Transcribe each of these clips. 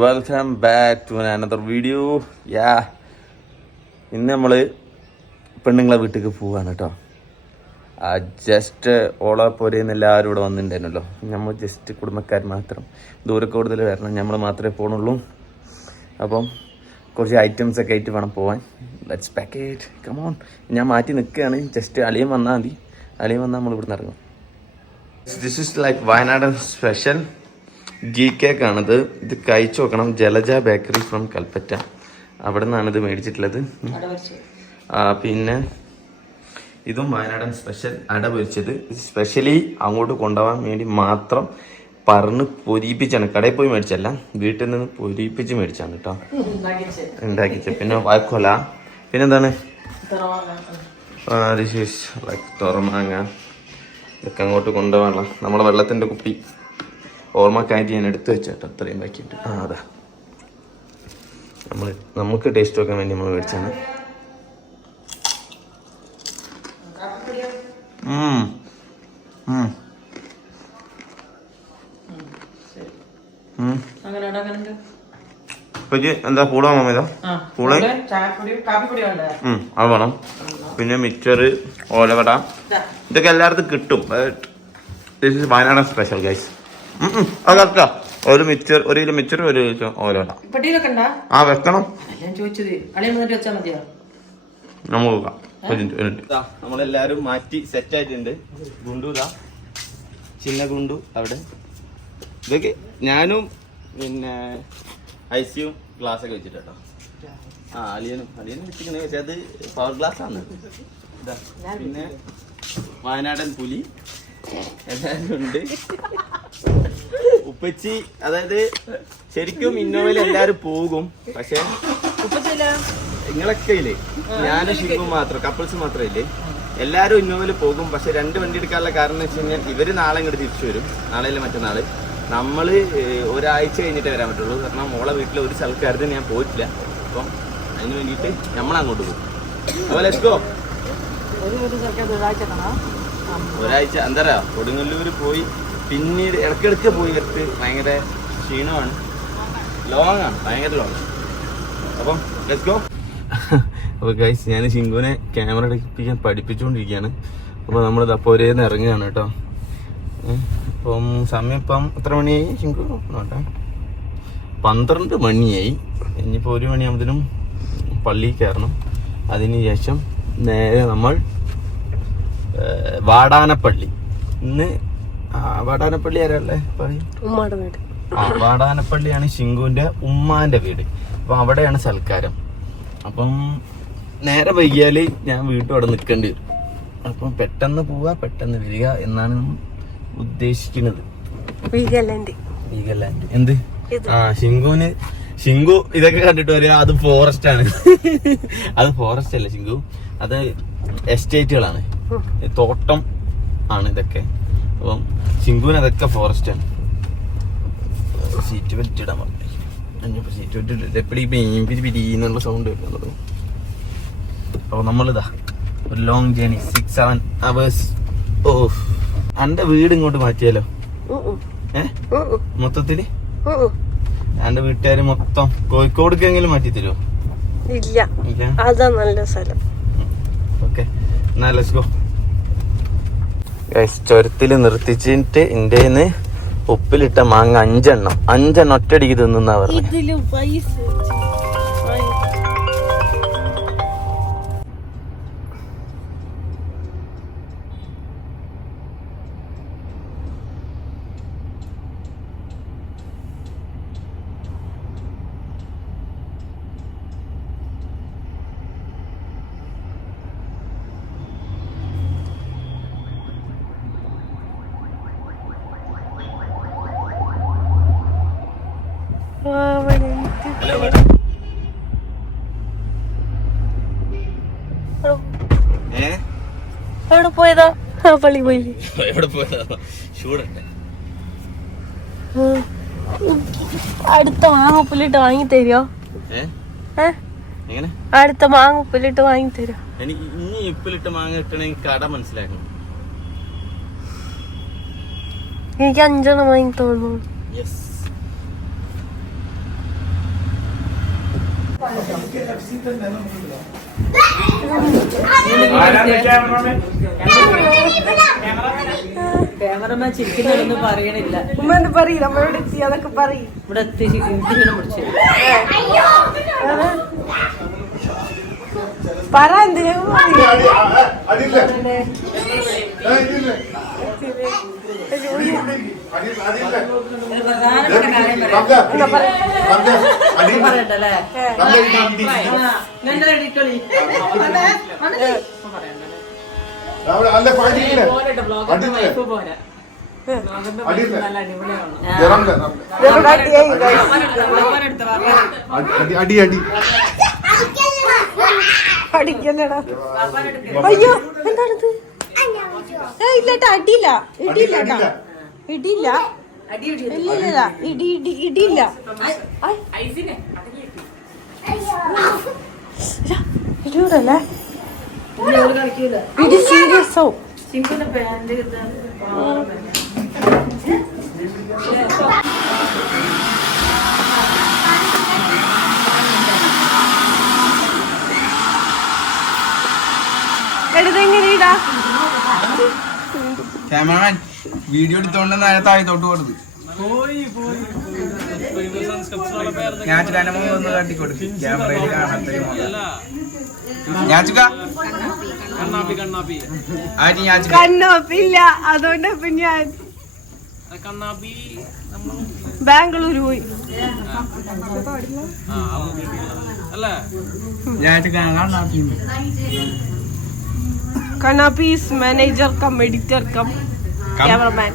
Welcome back to another video. ഇന്ന് നമ്മൾ പെണ്ണുങ്ങളെ വീട്ടിലേക്ക് പോവാണ് കേട്ടോ. ജസ്റ്റ് ഓളപ്പോരെന്ന് എല്ലാവരും ഇവിടെ വന്നിട്ടുണ്ടായിരുന്നല്ലോ. നമ്മൾ ജസ്റ്റ് കുടുംബക്കാർ മാത്രം, ദൂരെ കൂടുതൽ വരണം, നമ്മൾ മാത്രമേ പോകണുള്ളൂ. അപ്പം കുറച്ച് ഐറ്റംസ് ഒക്കെ ആയിട്ട് വേണം പോവാൻ. Let's pack it, come on. ഞാൻ മാറ്റി നിൽക്കുകയാണ്, ജസ്റ്റ് അളിയൻ വന്നാൽ മതി. അളിയൻ വന്നാൽ നമ്മൾ ഇവിടെ നിന്ന് ഇറങ്ങും. ദിസ് ഈസ് ലൈക്ക് വയനാടൻ സ്പെഷ്യൽ ഗീ കേക്കാണിത്. ഇത് കഴിച്ചു നോക്കണം. ജലജ ബേക്കറി ഫ്രം കൽപ്പറ്റ, അവിടെ നിന്നാണ് ഇത് മേടിച്ചിട്ടുള്ളത്. പിന്നെ ഇതും വയനാടൻ സ്പെഷ്യൽ അട പൊരിച്ചത്. സ്പെഷ്യലി അങ്ങോട്ട് കൊണ്ടുപോകാൻ വേണ്ടി മാത്രം പറഞ്ഞ് പൊരിപ്പിച്ചാണ്. കടയിൽ പോയി മേടിച്ചല്ല, വീട്ടിൽ നിന്ന് പൊരിപ്പിച്ച് മേടിച്ചാണ് കേട്ടോ, ഉണ്ടാക്കിച്ച. പിന്നെ വാഴക്കൊല, പിന്നെന്താണ് ലൈക്ക് തുറമാങ്ങ, ഇതൊക്കെ അങ്ങോട്ട് കൊണ്ടുപോകാനുള്ള നമ്മളെ വെള്ളത്തിൻ്റെ കുപ്പി ഓർമ്മക്കായിട്ട് ഞാൻ എടുത്തു വെച്ചേട്ടോ, അത്രയും ബാക്കിയിട്ട്. അതാ നമുക്ക് ടേസ്റ്റ് നോക്കാൻ വേണ്ടി നമ്മൾ മേടിച്ചാണ്. എന്താ പൂള മാമേതാ? പൂള അത് വേണം. പിന്നെ മിക്സറ്, ഓലവട, ഇതൊക്കെ എല്ലായിടത്തും കിട്ടും. ദിസ് ഇസ് വയനാടൻ സ്പെഷ്യൽ ഗൈസ്. അത് കറക്റ്റാ. ഒരു മിക്സർ, ഒരു കിലോ മിക്സർ, ഒരു കിലോ ഓലവട. വെക്കണം. നമ്മളെല്ലാരും മാറ്റി സെറ്റ് ആയിട്ടുണ്ട്. ഗുണ്ടു ഇതാ, ചിന്ന ഗുണ്ടു അവിടെ. ഇതൊക്കെ ഞാനും പിന്നെ ഐസിയും ഗ്ലാസ് ഒക്കെ വെച്ചിട്ടോ. അലിയനും വെച്ചിരിക്കണേ, പക്ഷെ അത് പവർ ഗ്ലാസ് ആണ്. പിന്നെ വയനാടൻ പുലി എല്ലാരും ഉണ്ട്. ഉപ്പച്ചി, അതായത് ശരിക്കും ഇന്നോവയിൽ എല്ലാരും പോകും, പക്ഷെ നിങ്ങളൊക്കെ ഇല്ലേ, ഞാനും ഷിബു മാത്രം, കപ്പിൾസ് മാത്രം ഇല്ലേ, എല്ലാരും ഇന്നോവയിൽ പോകും. പക്ഷെ 2 വണ്ടി എടുക്കാനുള്ള കാരണം എന്ന് വെച്ച് കഴിഞ്ഞാൽ ഇവര് നാളെ ഇങ്ങോട്ട് തിരിച്ചു വരും, നാളെ മറ്റന്നാള്. നമ്മള് ഒരാഴ്ച കഴിഞ്ഞിട്ടേ വരാൻ പറ്റുള്ളൂ. കാരണം മോളെ വീട്ടിലെ ഒരു സ്ഥലക്കാരത്തിന് ഞാൻ പോയിട്ടില്ല. അപ്പം അതിന് വേണ്ടിയിട്ട് നമ്മളങ്ങോട്ട് പോകും. അപ്പോൾ ലെറ്റ്സ് ഗോ. ഒരാഴ്ച എന്താ പറയാ, കൊടുങ്ങല്ലൂർ പോയി പിന്നീട് ഇടയ്ക്കിടയ്ക്ക് പോയി വരട്ട് ഭയങ്കര ക്ഷീണമാണ്. ലോങ് ആണ്, ഭയങ്കര ലോങ്. അപ്പം ലെറ്റ്സ് ഗോ. അപ്പോൾ ഗൈസ്, ഞാൻ ഷിങ്കുവിനെ ക്യാമറ എടുപ്പിക്കാൻ പഠിപ്പിച്ചുകൊണ്ടിരിക്കുകയാണ്. അപ്പോൾ നമ്മളിത് അപ്പോൾ ഒരേന്ന് ഇറങ്ങുകയാണ് കേട്ടോ. അപ്പം സമയം ഇപ്പം എത്ര മണിയായി ഷിങ്കു നോട്ടെ? 12 മണിയായി. ഇനിയിപ്പോൾ 1 മണിയാകുമ്പോഴത്തേനും പള്ളിയിൽ കയറണം. അതിന് ശേഷം നേരെ നമ്മൾ വാടാനപ്പള്ളി. ഇന്ന് വാടാനപ്പള്ളി ആരല്ലേ പറയും? വാടാനപ്പള്ളിയാണ് ഷിങ്കുവിന്റെ ഉമ്മാന്റെ വീട്. അപ്പം അവിടെയാണ് സൽക്കാരം. അപ്പം നേരെ വൈകിയാല് ഞാൻ വീട്ടും അവിടെ നിൽക്കേണ്ടി വരും. അപ്പം പെട്ടെന്ന് പോവുക, പെട്ടെന്ന് വരിക എന്നാണ് ഉദ്ദേശിക്കുന്നത്. എന്ത്? ഷിങ്കു ഇതൊക്കെ കണ്ടിട്ട് പറയാ അത് ഫോറസ്റ്റ് ആണ്. അത് ഫോറസ്റ്റ് അല്ല ഷിങ്കു, അത് എസ്റ്റേറ്റുകളാണ്, തോട്ടം ആണ് ഇതൊക്കെ. അപ്പം ഷിങ്കുവിന് അതൊക്കെ ഫോറസ്റ്റ് ആണ്. സീറ്റ് ബെൽറ്റ് ഇടാൻ പറഞ്ഞു. സീറ്റ് ബെൽറ്റ് എപ്പോഴും പിരിന്നുള്ള സൗണ്ട് കേൾക്കുന്നത്. അപ്പൊ നമ്മളിതാ ഒരു ലോങ് ജേർണി, 6-7 hours. ഓ, എന്റെ വീട് ഇങ്ങോട്ട് മാറ്റിയാലോ? മൊത്തത്തില് എന്റെ വീട്ടുകാര് മൊത്തം കോഴിക്കോടേക്കെങ്കിലും മാറ്റി തരുമോ? ഇല്ല, അതാ നല്ല സ്ഥലം. ഓക്കെ, എന്നാ ലെറ്റ്സ് ഗോ. ചുരത്തില് നിർത്തിച്ചിട്ട് ഇന്ത്യന്ന് ഉപ്പിലിട്ട മാങ്ങ 5 എണ്ണം ഒറ്റയടിക്ക് തിന്നാ പറഞ്ഞത്. എവിടെ പോയതാ? പള്ളി പോയി. എവിടെ പോയതാ? ഷൂടണ്ടേ? അടുത്ത മാങ്ങ ഉപ്പിലിട്ട് വാങ്ങി തരുമോ? അടുത്ത മാങ്ങ ഉപ്പിലിട്ട് വാങ്ങി തരുമോ? എനിക്ക് ഇനി ഉപ്പിലിട്ട് മാങ്ങ കിട്ടണമെങ്കിൽ കട മനസ്സിലാക്കണം. എനിക്ക് 5 വാങ്ങി തോന്നുന്നു. ക്യാമറമാൻ ചിരിക്കുന്നതൊന്നും പറയണില്ല. ഉമ്മ എന്ത് പറയും നമ്മളോട് എത്തി അതൊക്കെ പറയും. ഇവിടെ എത്തി ക്ഷീണം പിടിച്ചു. പറ എന്തിനും പറയണ്ടല്ലേ? അടി അടി പഠിക്കല്ലടാ. അയ്യോ എന്താണത്? ഇല്ലട്ടാ അടിയില്ല ഇടിയില്ലട്ടാ ഇടിയില്ല ഇല്ലില്ല ഇടി ഇടി ഇടിയില്ല. ഇടിയൂടല്ലേ ഇടി സീരിയസ് ആവും. എടുത്തെങ്ങനെ ഇടാ? ക്യാമറമാൻ വീഡിയോ എടുത്തോണ്ട് നേരെ താഴത്തോട്ട് കൊടുത്ത് ഞാൻ ഒന്ന് കാട്ടിക്കൊടുക്കും ക്യാമറയിൽ കാണാത്ത കണ്ണോപ്പില്ല. അതുകൊണ്ട് ഇപ്പൊ ഞാൻ ബാംഗ്ലൂർ പോയി. കണ്ണാപ്പീസ് manager cum editor cum cameraman.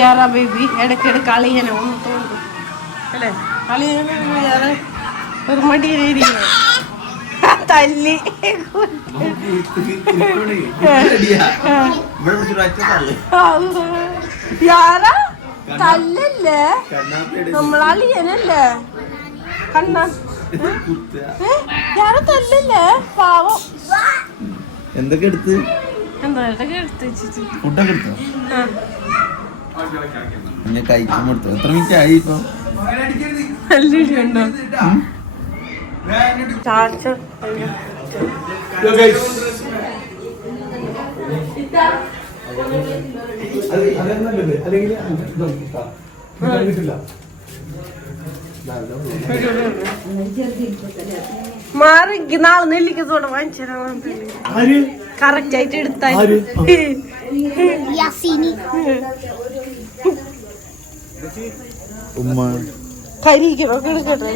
യാറാ ബേബി ഇടയ്ക്കിടക്ക് അളിയനെ ഒന്ന് തോന്നും അല്ലേ? അളിയനെ വേറെ ഒരു മടിയിലിരിക്കുന്നു. തല്ലി യാറാ തല്ലല്ലേ? നമ്മളളിയനല്ലേ? കണ്ണാ യാറ തല്ലല്ലേ? പാവം. എന്തൊക്കെ എടുത്ത് എന്താ ഇതൊക്കെ എടുത്ത് വെച്ചിട്ട് ഫുഡൊക്കെ എടുത്തോ? ഞാൻ കഴിക്കാൻ കൊടുത്തു. എത്ര മിനിറ്റ് ആയി ഇപ്പൊ? ഉണ്ടോ ചാർജർ? മാറി നാളെ നെല്ലിക്കത്തോടെ വാങ്ങിച്ചു കറക്റ്റ് ആയിട്ട് എടുത്താൽ ഉമ്മ കരിക്കണോ എടുക്കട്ടെ.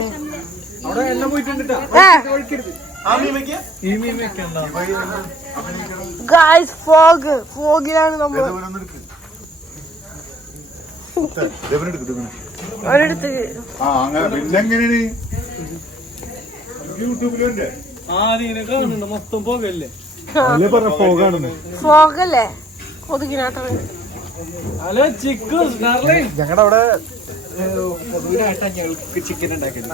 ഗായ്സ് ഫോഗിലാണ് നമ്മൾ ഒരിടത്ത് ഫോഗല്ലേ കൊതുകിനാട്ട. ഞങ്ങളുടെ അവിടെ ഞങ്ങൾക്ക് ചിക്കൻ ഉണ്ടാക്കിയത്.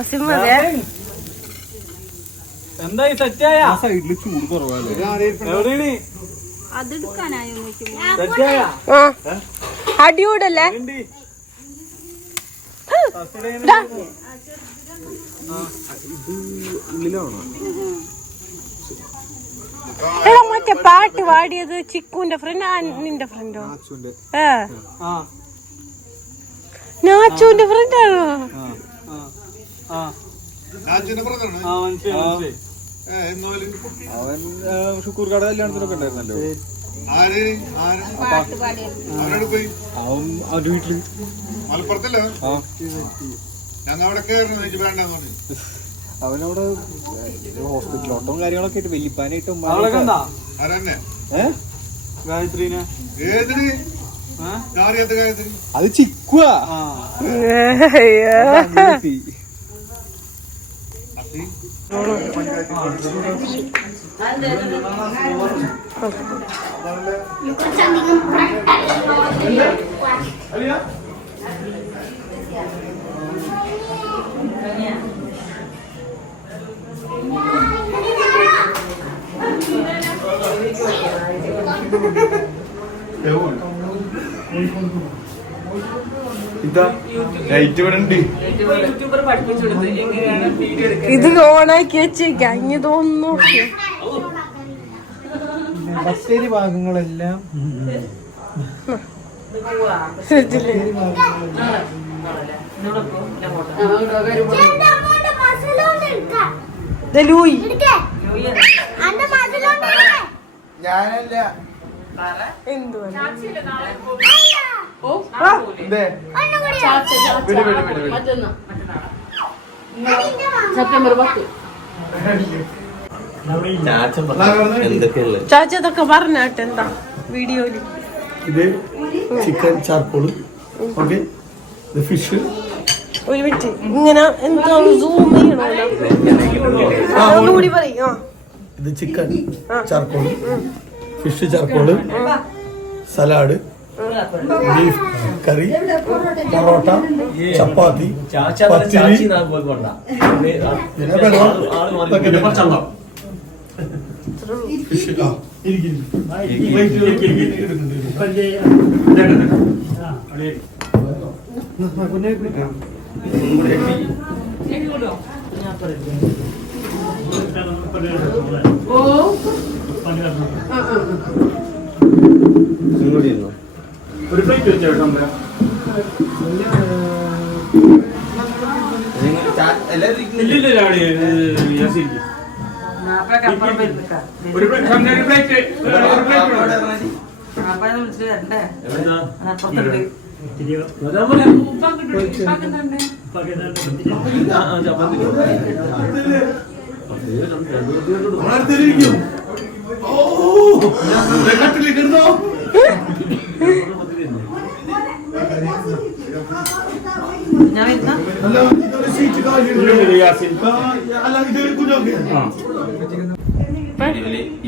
അസിമതെ എന്തായി സെറ്റായ? സൈഡില് ചൂട് കുറവാണ്. അടിയൂടല്ലേ? എടാ മറ്റേ പാട്ട് പാടിയത് ചിക്കുന്റെ ഫ്രണ്ട് നിന്റെ ഫ്രണ്ടോ? നാച്ചുവിന്റെ ഫ്രണ്ടാണോ? അവൻ ഷുക്കൂർക്കാട് കല്യാണത്തിനൊക്കെ ഉണ്ടായിരുന്നല്ലോ. അവൻ അവന്റെ വീട്ടില് മലപ്പുറത്തല്ല അവനവിടെ ഹോസ്പിറ്റലോട്ടവും കാര്യങ്ങളൊക്കെ ആയിട്ട് വെല്ലിപ്പാനായിട്ടും അത് ചിക്കുവാ. ഇതാ ലൈറ്റ് ഇവിടെ ഉണ്ട്. ഇത് ഓണാക്കി വെച്ചേക്ക ഇനി തോന്നുന്നു ബത്തേരി ഭാഗങ്ങളെല്ലാം ലൂയി ഞാനല്ല എന്തുവാ സെപ്റ്റംബർ 10. എന്തൊക്കെയല്ലേ ചാച്ച ഇതൊക്കെ പറഞ്ഞാട്ടെ എന്താ വീഡിയോയില് ഇത് ചിക്കൻ ചാർക്കോള്, ഓക്കെ, ഇത് ഫിഷ്, ഒരു മിനിറ്റ് ഇങ്ങനെ എന്താ സൂം ചെയ്യണോ ഒന്നുകൂടി പറയും. ഇത് chicken charcoal, fish charcoal, salad, beef curry, parotta, chapati, pathiri, പിന്നെ വെള്ളം, ഫിഷ്. ഒരു പ്ലേറ്റ് വെച്ചേട്ടോ.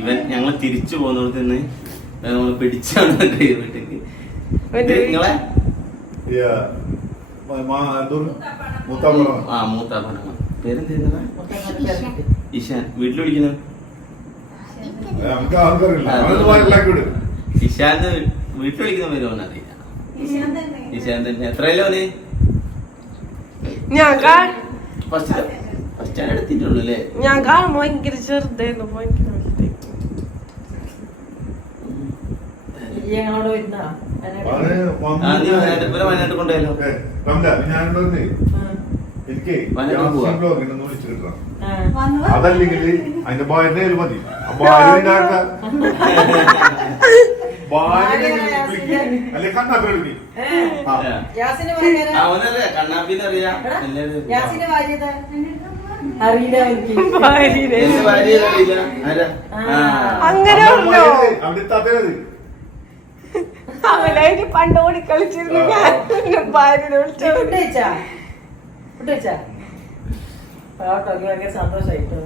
ഇവൻ ഞങ്ങള് തിരിച്ചു പോകുന്നോടത്ത് നിന്ന് നമ്മള് പിടിച്ചാണ് വീട്ടിലേക്ക്. നിങ്ങളെ മൂത്താപ്പന പേരെന്താ? ഇഷാൻ. വീട്ടിൽ വിളിക്കുന്നു ഇഷാന്റെ വീട്ടിൽ വിളിക്കുന്ന പേര് അറിയില്ല. ഇഷാൻ തന്നെ. എത്രയല്ലോ അവന്? ഞാൻ ഫസ്റ്റ് സ്റ്റാൻഡ് എടുത്തിട്ടുള്ളൂ അല്ലേ? ഞാൻ കാണുമ്പോ ഭയങ്കര ചെറുതായിരുന്നു. ഭയങ്കര വയനാട്ട് കൊണ്ടുപോയല്ലോ. അതല്ലെങ്കിൽ അതിന്റെ ഭാര്യ മതി. അല്ലെ കണ്ണാപ്പി അവനല്ലേ കണ്ണാപ്പിന്ന് അറിയാം. അങ്ങനെ അവിടെ തതേത് അവനായിട്ട് പണ്ട് ഓടി കളിച്ചിരുന്നു. ഞാൻ ഭാര്യനെ വിളിച്ചു സന്തോഷായിട്ടോ.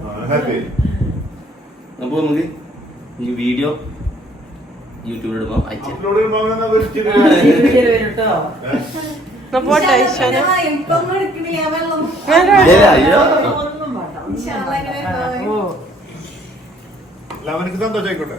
അപ്പൊ നമുക്ക് ഈ വീഡിയോ യൂട്യൂബിലിടുമ്പോ പോട്ടെ. അവനക്ക് സന്തോഷമായിക്കോട്ടെ.